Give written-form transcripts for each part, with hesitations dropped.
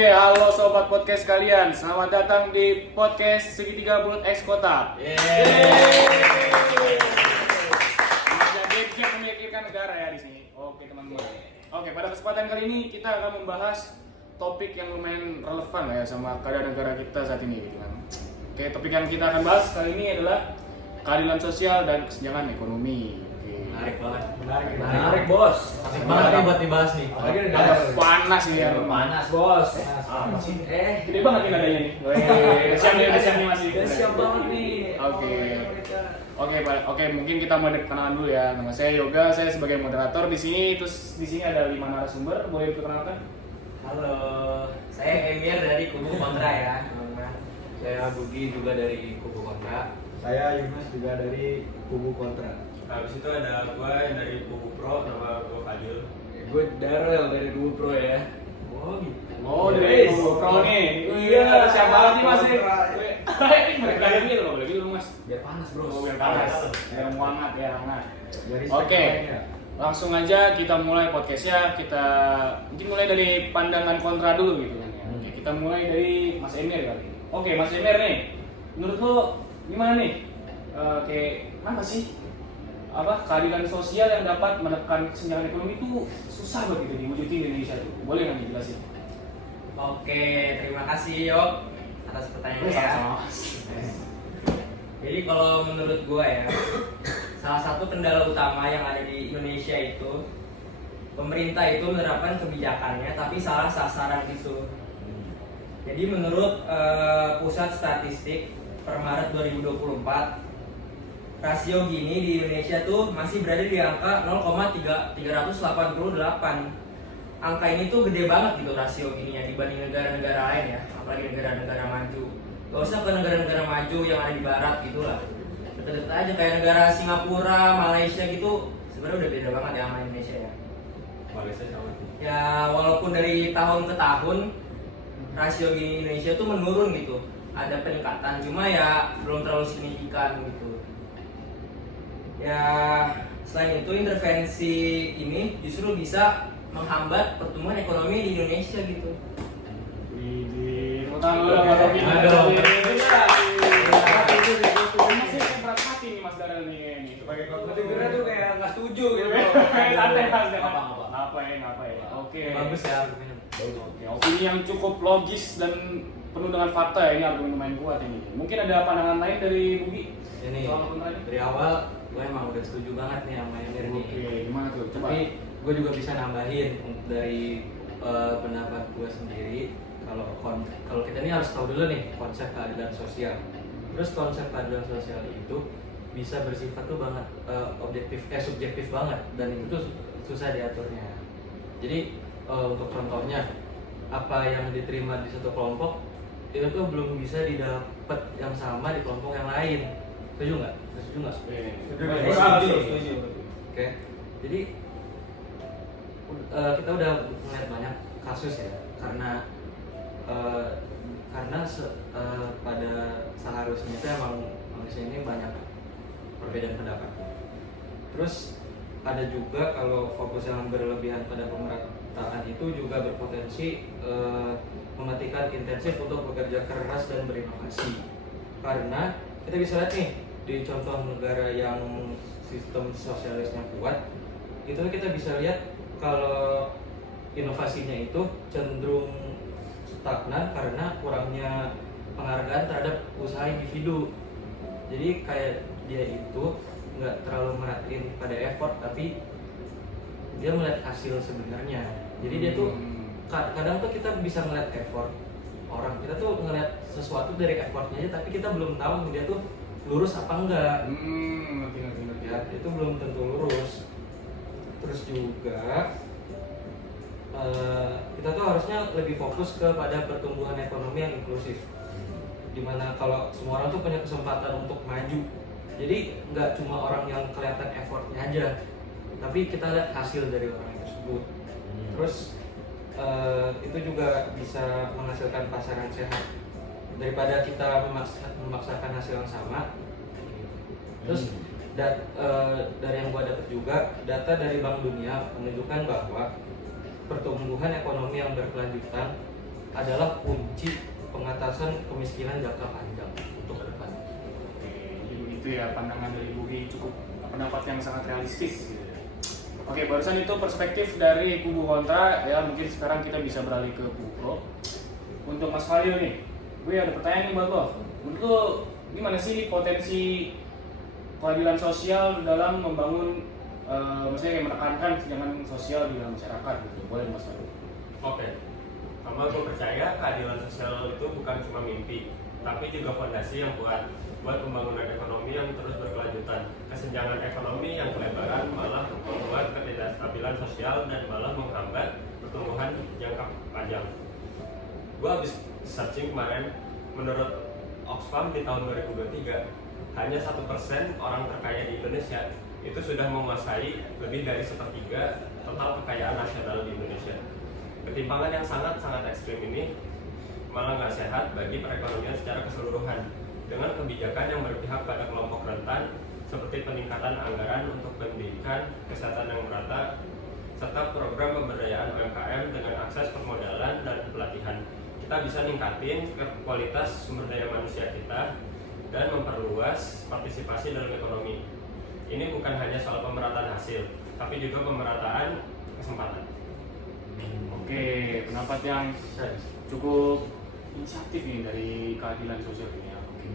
Oke, halo sobat podcast kalian. Selamat datang di podcast Segitiga Bulut X Kota. Jadi Jack memikirkan negara ya di sini. Oke, teman-teman. Oke, pada kesempatan kali ini kita akan membahas topik yang lumayan relevan ya sama keadaan negara kita saat ini gitu kan. Oke, topik yang kita akan bahas kali ini adalah keadilan sosial dan kesenjangan ekonomi. Menarik banget. Menarik bos. Asik banget nih buat dibahas nih. Apalagi Panas ya. panas bos. Masih gede banget nih nadanya nih. Siap nih masih. Siap banget nih. Oke, mungkin kita mau kenalan dulu ya. Nama saya Yoga, saya sebagai moderator di sini. Terus di sini ada 5 narasumber, boleh diperkenalkan? Halo, saya Emir dari Kubu Kontra ya. Saya Budi juga dari Kubu Kontra. Saya Yunus juga dari Kubu Kontra. Habis itu ada gue dari Kubu Pro, nama gue Fadil. Gue Darel dari Kubu Pro ya. Oh gitu. Oh, dari Pro nih. Iya, siap banget nih Mas. Mereka ini loh, boleh dulu Mas. Biar panas bro. Oh, biar panas. Biar hangat ya, hangat. Dari Oke. Langsung aja kita mulai podcastnya. Kita mungkin mulai dari pandangan kontra dulu gitu kan ya. Oke, kita mulai dari Mas Emir kali ini. Oke, Mas Emir nih. Menurut lo gimana nih? Kenapa sih keadilan sosial yang dapat menekan kesenjangan ekonomi itu susah begitu diwujudin di Indonesia itu? Boleh nggak dijelasin? Oke, terima kasih Yok atas pertanyaannya ya. Jadi kalau menurut gua ya, salah satu kendala utama yang ada di Indonesia itu pemerintah itu menerapkan kebijakannya tapi salah sasaran gitu. Jadi menurut Pusat Statistik per Maret 2024, rasio Gini di Indonesia tuh masih berada di angka 0,388. Angka ini tuh gede banget gitu rasio Gininya dibanding negara-negara lain ya, apalagi negara-negara maju. Gak usah ke negara-negara maju yang ada di barat gitu lah. Deket-deket aja kayak negara Singapura, Malaysia gitu, sebenarnya udah beda banget ya sama Indonesia ya. Malaysia sama. Ya walaupun dari tahun ke tahun rasio Gini Indonesia tuh menurun gitu. Ada peningkatan, cuma ya belum terlalu signifikan gitu. Ya selain itu intervensi ini justru bisa menghambat pertumbuhan ekonomi di Indonesia gitu. Masih berat hati nih Mas Darel nih sebagai Dengernya tuh kayak nggak setuju gitu. Ngapain? Oke. Bagus ya. Oke, opini yang cukup logis dan penuh dengan fakta ya, ini argumen lumayan kuat ini. Mungkin ada pandangan lain dari Bugi? Ini dari awal gue emang udah setuju banget nih sama Emir nih. Oke, gimana tuh? Coba. Tapi gue juga bisa nambahin dari pendapat gue sendiri. Kalau kita ini harus tahu dulu nih konsep keadilan sosial. Terus konsep keadilan sosial itu bisa bersifat tuh banget subjektif banget, dan itu tuh susah diaturnya. Jadi untuk contohnya, apa yang diterima di satu kelompok itu tuh belum bisa didapat yang sama di kelompok yang lain. Setuju nggak? Setuju. Oke. Jadi kita udah melihat banyak kasus ya, karena pada seharusnya itu emang manusia ini banyak perbedaan pendapat. Terus ada juga kalau fokus yang berlebihan pada pemerataan itu juga berpotensi mematikan intensif untuk bekerja keras dan berinovasi. Karena kita bisa lihat nih di contoh negara yang sistem sosialisnya kuat, itu kita bisa lihat kalau inovasinya itu cenderung stagnan karena kurangnya penghargaan terhadap usaha individu. Jadi kayak dia itu nggak terlalu merhatiin pada effort, tapi dia melihat hasil sebenarnya. Jadi dia tuh kadang tuh kita bisa melihat effort orang, kita tuh ngeliat sesuatu dari effortnya aja, tapi kita belum tahu dia tuh lurus apa enggak. Ngerti. Ya, itu belum tentu lurus. Terus juga kita tuh harusnya lebih fokus kepada pertumbuhan ekonomi yang inklusif, dimana kalau semua orang tuh punya kesempatan untuk maju. Jadi nggak cuma orang yang kelihatan effortnya aja, tapi kita lihat hasil dari orang tersebut. Terus itu juga bisa menghasilkan pasaran sehat daripada kita memaksakan hasil yang sama. Terus dari yang gua dapat juga, data dari Bank Dunia menunjukkan bahwa pertumbuhan ekonomi yang berkelanjutan adalah kunci pengatasan kemiskinan jangka panjang untuk ke depan. Oke, jadi begitu ya pandangan dari Budi, cukup pendapat yang sangat realistis. Oke, barusan itu perspektif dari kubu kontra ya. Mungkin sekarang kita bisa beralih ke kubu pro. Untuk Mas Fadil nih, gue ada pertanyaan nih buat lo. Menurut lo gimana sih potensi keadilan sosial dalam membangun, maksudnya kayak menekankan kesenjangan sosial di dalam masyarakat gitu? Boleh Mas Fadil? Oke, pertama gue percaya keadilan sosial itu bukan cuma mimpi, tapi juga fondasi yang kuat buat pembangunan ekonomi yang terus berkelanjutan. Kesenjangan ekonomi yang kelebaran malah membuat ketidakstabilan sosial dan malah menghambat pertumbuhan jangka panjang. Gue habis searching kemarin, menurut Oxfam di tahun 2023 hanya 1% orang terkaya di Indonesia itu sudah menguasai lebih dari 1/3 total kekayaan nasional di Indonesia. Ketimpangan yang sangat-sangat ekstrim ini malah nggak sehat bagi perekonomian secara keseluruhan. Dengan kebijakan yang berpihak pada kelompok rentan seperti peningkatan anggaran untuk pendidikan, kesehatan yang merata, serta program pemberdayaan UMKM dengan akses permodalan dan pelatihan, kita bisa ningkatin kualitas sumber daya manusia kita dan memperluas partisipasi dalam ekonomi. Ini bukan hanya soal pemerataan hasil, tapi juga pemerataan kesempatan. Oke, pendapat yang cukup inisiatif nih dari keadilan sosial ini ya. Oke.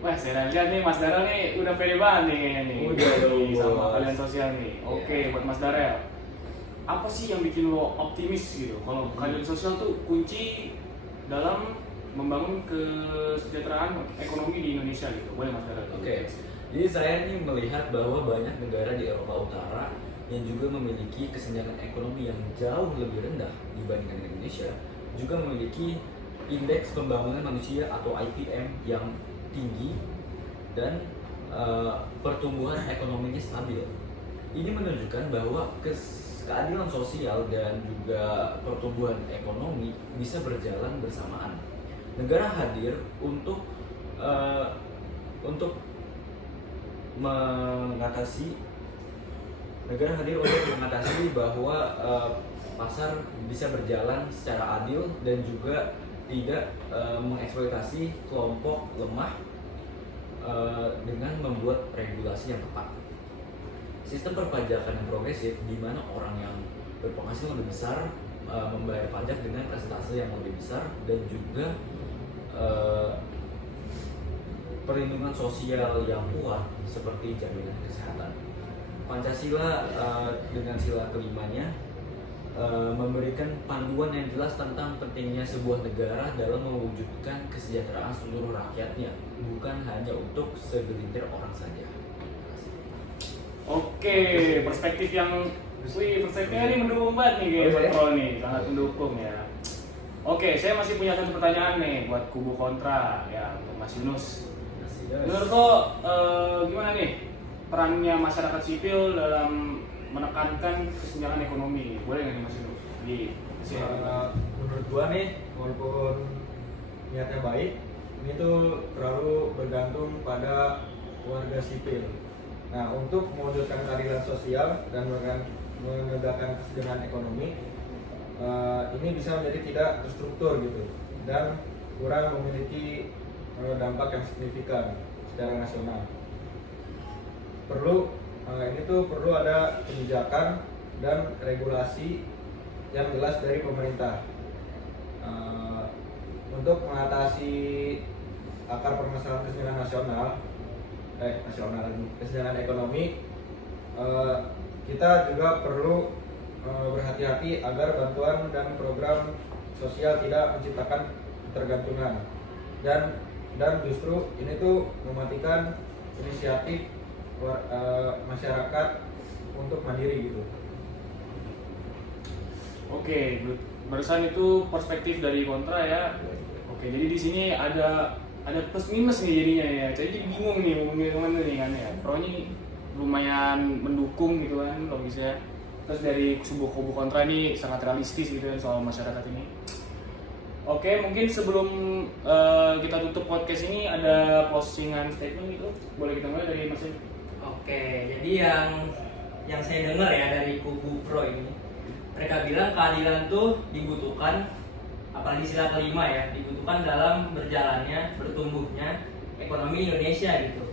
Wah, saya lihat nih Mas Darel nih udah pede banget nih kayaknya nih. Udah dong, sama Bos. keadilan sosial nih. Oke, buat Mas Darel. Apa sih yang bikin lo optimis gitu? Kalau keadilan sosial tuh kunci dalam membangun kesejahteraan ekonomi di Indonesia gitu. Boleh Mas Darel? Oke, jadi saya ini melihat bahwa banyak negara di Eropa Utara yang juga memiliki kesenjangan ekonomi yang jauh lebih rendah dibandingkan Indonesia, juga memiliki indeks pembangunan manusia atau IPM yang tinggi dan pertumbuhan ekonominya stabil. Ini menunjukkan bahwa keadilan sosial dan juga pertumbuhan ekonomi bisa berjalan bersamaan. Negara hadir untuk mengatasi bahwa pasar bisa berjalan secara adil dan juga tidak mengeksploitasi kelompok lemah dengan membuat regulasi yang tepat. Sistem perpajakan yang progresif di mana orang yang berpenghasilan lebih besar membayar pajak dengan presentase yang lebih besar dan juga perlindungan sosial yang kuat seperti jaminan kesehatan. Pancasila dengan sila kelimanya memberikan panduan yang jelas tentang pentingnya sebuah negara dalam mewujudkan kesejahteraan seluruh rakyatnya, bukan hanya untuk segelintir orang saja. Oke, perspektifnya ini mendukung banget nih kayak buat Pro nih, sangat mendukung ya. Oke, saya masih punya satu pertanyaan nih buat kubu kontra ya, untuk Mas Yunus. Menurut lo gimana nih perannya masyarakat sipil dalam menekankan kesenjangan ekonomi? Boleh nggak nih Mas Yunus? Menurut gua nih, walaupun niatnya baik, ini tuh terlalu bergantung pada warga sipil. Nah, untuk mewujudkan keadilan sosial dan menegakkan kesenjangan ekonomi, ini bisa menjadi tidak terstruktur gitu dan kurang memiliki dampak yang signifikan secara nasional. Ini tuh perlu ada kebijakan dan regulasi yang jelas dari pemerintah untuk mengatasi akar permasalahan kesenjangan ekonomi. Kita juga perlu berhati-hati agar bantuan dan program sosial tidak menciptakan ketergantungan dan justru ini tuh mematikan inisiatif masyarakat untuk mandiri gitu. Oke, good. Barusan itu perspektif dari kontra ya. Oke, jadi di sini ada plus minus nih jadinya ya. Jadi bingung nih mau milih kemana nih kan ya. Pro ini lumayan mendukung gitu kan logisnya. Terus dari kubu kontra ini sangat realistis gitu kan soal masyarakat ini. Oke, mungkin sebelum kita tutup podcast ini ada closingan statement gitu. Boleh kita mulai dari Mas Yunus? Oke, jadi yang saya dengar ya dari kubu pro ini, mereka bilang keadilan tuh dibutuhkan apalagi sila kelima ya, dibutuhkan dalam berjalannya, bertumbuhnya ekonomi Indonesia gitu.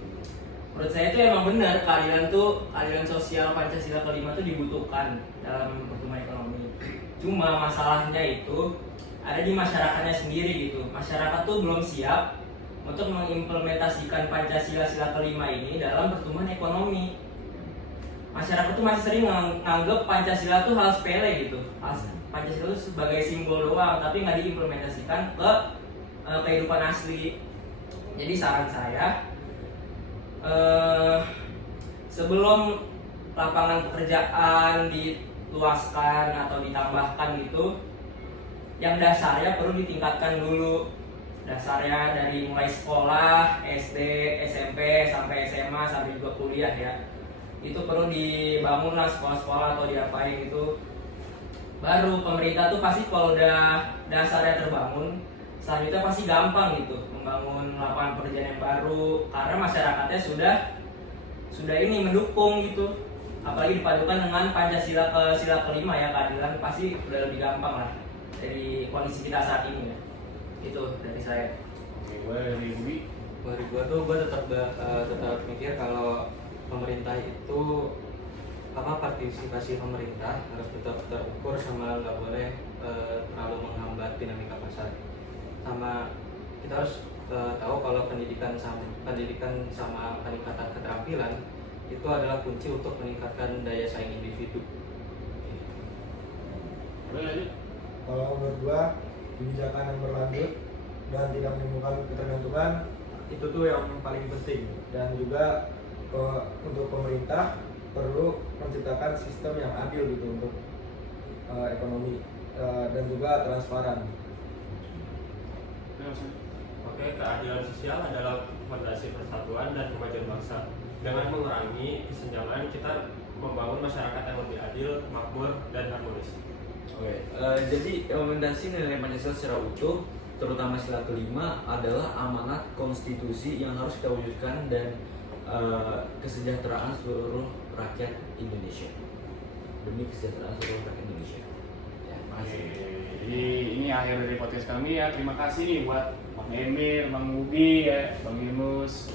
Menurut saya itu emang benar, keadilan sosial Pancasila kelima itu dibutuhkan dalam pertumbuhan ekonomi. Cuma masalahnya itu ada di masyarakatnya sendiri gitu. Masyarakat tuh belum siap untuk mengimplementasikan Pancasila sila kelima ini dalam pertumbuhan ekonomi. Masyarakat tuh masih sering nganggep Pancasila tuh hal sepele gitu. Pancasila itu sebagai simbol doang, tapi nggak diimplementasikan ke kehidupan asli. Jadi saran saya, sebelum lapangan pekerjaan diluaskan atau ditambahkan gitu, yang dasarnya perlu ditingkatkan dulu. Dasarnya dari mulai sekolah, SD, SMP, sampai SMA, sampai juga kuliah ya. Itu perlu dibangun lah sekolah-sekolah atau diapain gitu. Baru pemerintah tuh pasti kalau udah dasarnya terbangun, selanjutnya pasti gampang gitu membangun lapangan pekerjaan yang baru karena masyarakatnya sudah ini mendukung gitu. Apalagi dipadukan dengan Pancasila ke sila kelima ya, keadilan, pasti udah lebih gampang lah dari kondisi kita saat ini ya. Itu dari saya. Oke, gue dari Budi. Dari gua tuh tetap mikir kalau pemerintah itu partisipasi pemerintah harus tetap terukur sama nggak boleh terlalu menghambat dinamika pasar. Sama kita harus tahu kalau pendidikan sama peningkatan keterampilan itu adalah kunci untuk meningkatkan daya saing individu. Boleh lanjut? Kalau menurut gua kebijakan yang berlanjut dan tidak menimbulkan ketergantungan itu tuh yang paling penting, dan juga untuk pemerintah perlu menciptakan sistem yang adil gitu untuk ekonomi dan juga transparan. Oke, keadilan sosial adalah fondasi persatuan dan kemajuan bangsa. Dengan mengurangi kesenjangan, kita membangun masyarakat yang lebih adil, makmur, dan harmonis. Oke, jadi implementasi nilai Pancasila secara utuh, terutama sila kelima, adalah amanat konstitusi yang harus kita wujudkan dan kesejahteraan seluruh rakyat Indonesia, demi kesejahteraan seluruh rakyat Indonesia. Ya, Oke, jadi ini akhir dari podcast kami ya. Terima kasih nih buat Bang Emir, Bang Budi ya, Bang Yunus,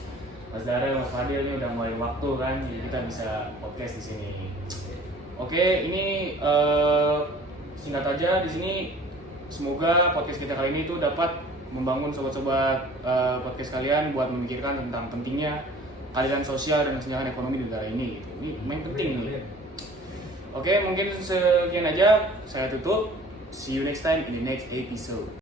Mas Dara, Mas Fadil ini udah mulai waktu kan, jadi kita bisa podcast di sini. Oke, ini singkat aja di sini. Semoga podcast kita kali ini tuh dapat membangun sobat-sobat podcast kalian buat memikirkan tentang pentingnya keadilan sosial dan kesenjangan ekonomi di negara ini. Gitu. Ini main penting nih. Oke, mungkin sekian aja. Saya tutup. See you next time in the next episode.